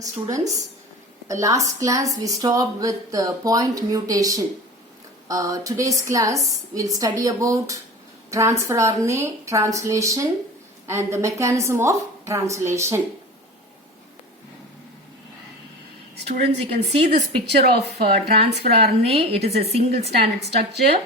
Students, last class we stopped with point mutation. Today's class we'll study about transfer RNA, translation and the mechanism of translation. Students, you can see this picture of transfer RNA. It is a single stranded structure.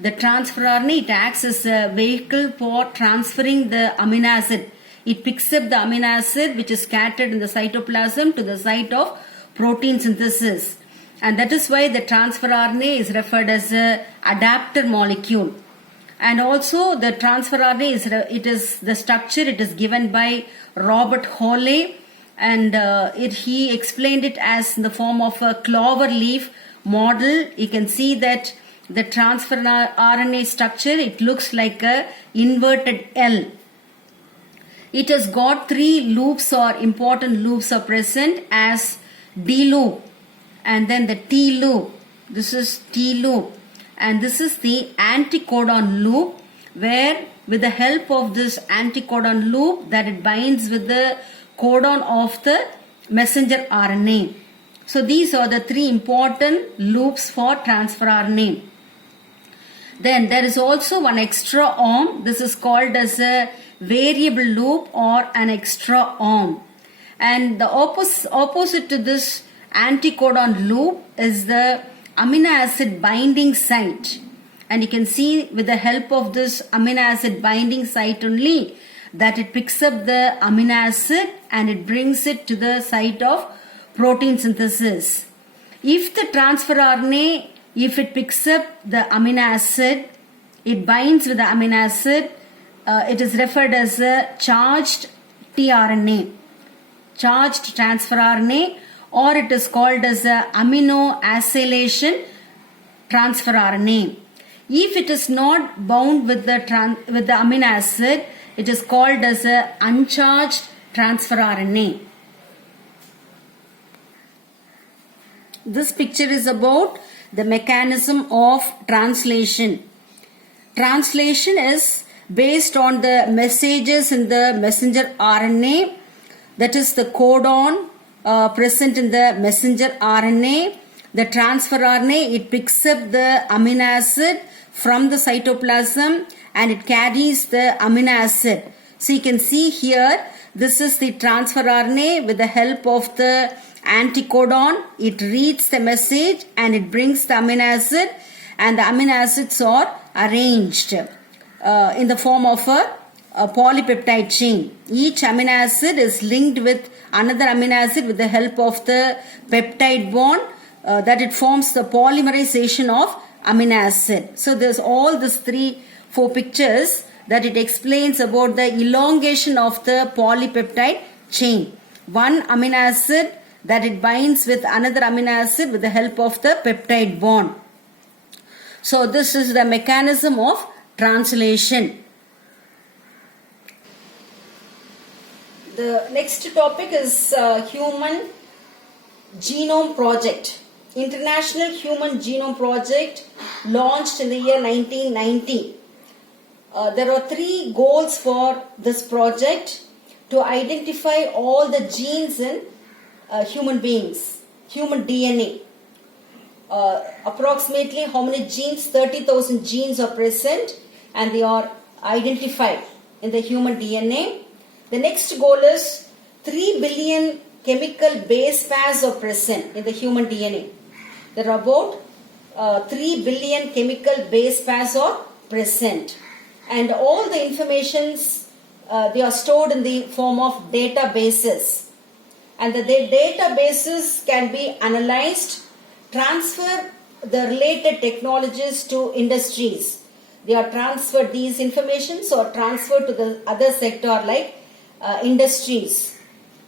The transfer RNA, it acts as a vehicle for transferring the amino acid. It picks up the amino acid which is scattered in the cytoplasm to the site of protein synthesis. And that is why the transfer RNA is referred as a adapter molecule. And also the transfer RNA is the structure it is given by Robert Hawley, and he explained it as in the form of a clover leaf model. You can see that the transfer RNA structure, it looks like a inverted L. It has got three loops or important loops are present as D loop and then the T loop. This is T loop and this is the anticodon loop, where with the help of this anticodon loop that it binds with the codon of the messenger RNA. So these are the three important loops for transfer RNA. Then there is also one extra arm. This is called as a variable loop or an extra arm. And the opposite to this anticodon loop is the amino acid binding site. And you can see with the help of this amino acid binding site only that it picks up the amino acid and it brings it to the site of protein synthesis. If the transfer RNA, if it picks up the amino acid, it binds with the amino acid, it is referred as a charged tRNA, charged transfer RNA, or it is called as a amino acylation transfer RNA. If it is not bound with the amino acid, it is called as a uncharged transfer RNA. This picture is about the mechanism of translation. Translation is based on the messages in the messenger RNA, that is the codon present in the messenger RNA. The transfer RNA, it picks up the amino acid from the cytoplasm and it carries the amino acid. So you can see here, this is the transfer RNA. With the help of the anticodon, it reads the message and it brings the amino acid, and the amino acids are arranged in the form of a polypeptide chain. Each amino acid is linked with another amino acid with the help of the peptide bond that it forms the polymerization of amino acid. So there's all these 4 pictures that it explains about the elongation of the polypeptide chain. One amino acid that it binds with another amino acid with the help of the peptide bond. So this is the mechanism of translation. The next topic is Human Genome Project. International Human Genome Project launched in the year 1990. There are 3 goals for this project: to identify all the genes in human beings, human DNA. Approximately how many genes? 30,000 genes are present and they are identified in the human DNA. The next goal is 3 billion chemical base pairs are present in the human DNA. There are about 3 billion chemical base pairs are present, and all the informations they are stored in the form of databases, and the databases can be analyzed, transfer the related technologies to industries. They are transferred, these informations are transferred to the other sector like industries.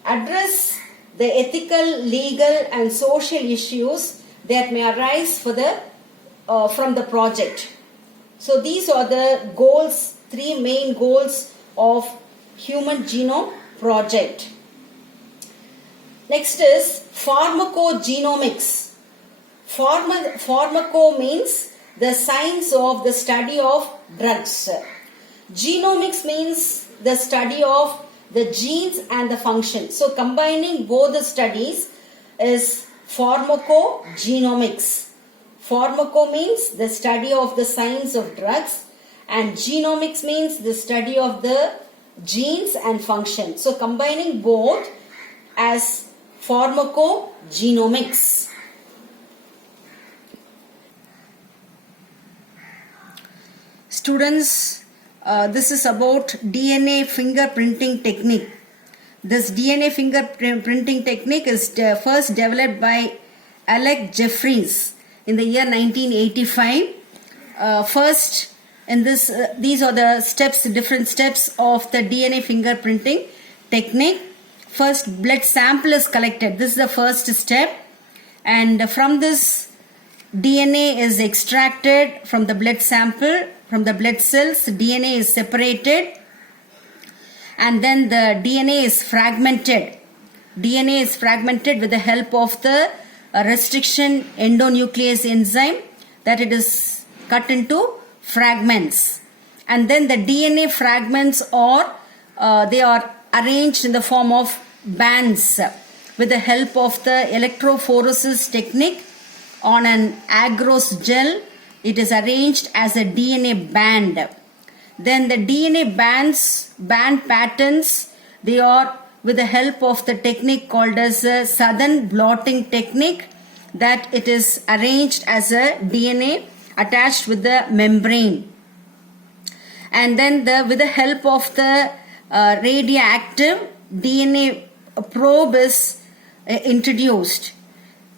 Address the ethical, legal and social issues that may arise from the project. So these are the goals, 3 main goals of Human Genome Project. Next is pharmacogenomics. Pharmaco means the science of the study of drugs. Genomics means the study of the genes and the function. So combining both the studies is pharmacogenomics. Pharmaco means the study of the science of drugs, and genomics means the study of the genes and function. So combining both as pharmacogenomics. Students, this is about DNA fingerprinting technique. This DNA fingerprinting technique is first developed by Alec Jeffreys in the year 1985. First, in this, these are the steps, different steps of the DNA fingerprinting technique. First, blood sample is collected. This is the first step, and from this, DNA is extracted from the blood sample. From the blood cells, DNA is separated, and then the DNA is fragmented. DNA is fragmented with the help of the restriction endonuclease enzyme, that it is cut into fragments. And then the DNA fragments are they are arranged in the form of bands with the help of the electrophoresis technique on an agarose gel. It is arranged as a DNA band. Then the DNA band patterns, they are with the help of the technique called as a Southern blotting technique, that it is arranged as a DNA attached with the membrane. And then with the help of the radioactive DNA probe is introduced.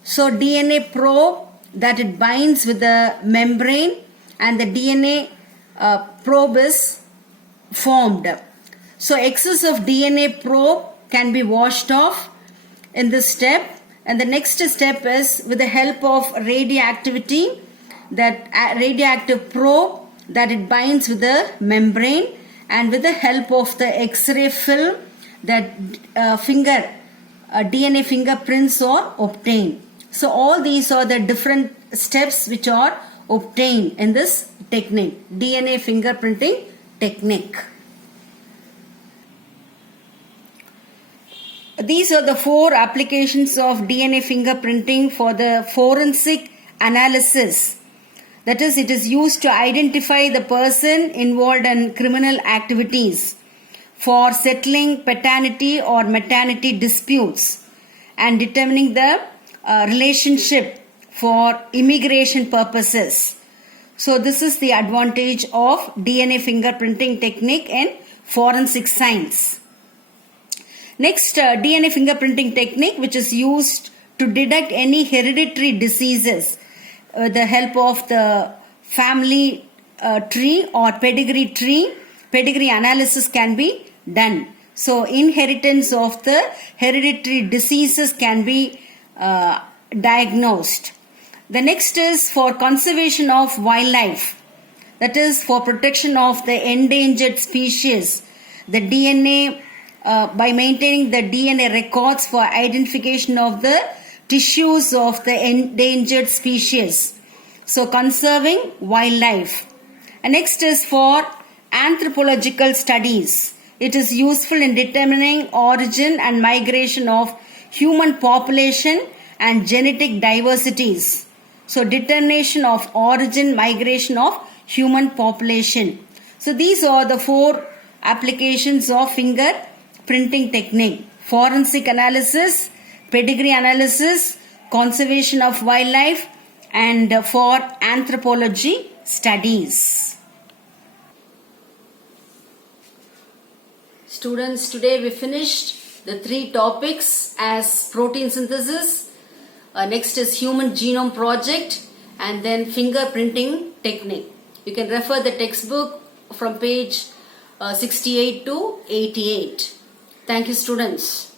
So DNA probe, that it binds with the membrane, and the DNA probe is formed. So excess of DNA probe can be washed off in this step, and the next step is with the help of radioactivity, that radioactive probe, that it binds with the membrane, and with the help of the X-ray film, that DNA fingerprints are obtained. So all these are the different steps which are obtained in this technique, DNA fingerprinting technique. These are the 4 applications of DNA fingerprinting for the forensic analysis. That is, it is used to identify the person involved in criminal activities, for settling paternity or maternity disputes, and determining the relationship for immigration purposes. So this is the advantage of DNA fingerprinting technique in forensic science. Next, DNA fingerprinting technique, which is used to detect any hereditary diseases with the help of the family tree or pedigree tree. Pedigree analysis can be done. So inheritance of the hereditary diseases can be diagnosed. The next is for conservation of wildlife, that is for protection of the endangered species. The DNA, by maintaining the DNA records for identification of the tissues of the endangered species. So conserving wildlife. And next is for anthropological studies. It is useful in determining origin and migration of human population and genetic diversities. So determination of origin, migration of human population. So these are the 4 applications of fingerprinting technique: forensic analysis, pedigree analysis, conservation of wildlife, and for anthropology studies. Students, today we finished the 3 topics as protein synthesis, next is human genome project, and then fingerprinting technique. You can refer the textbook from page 68 to 88. Thank you, students.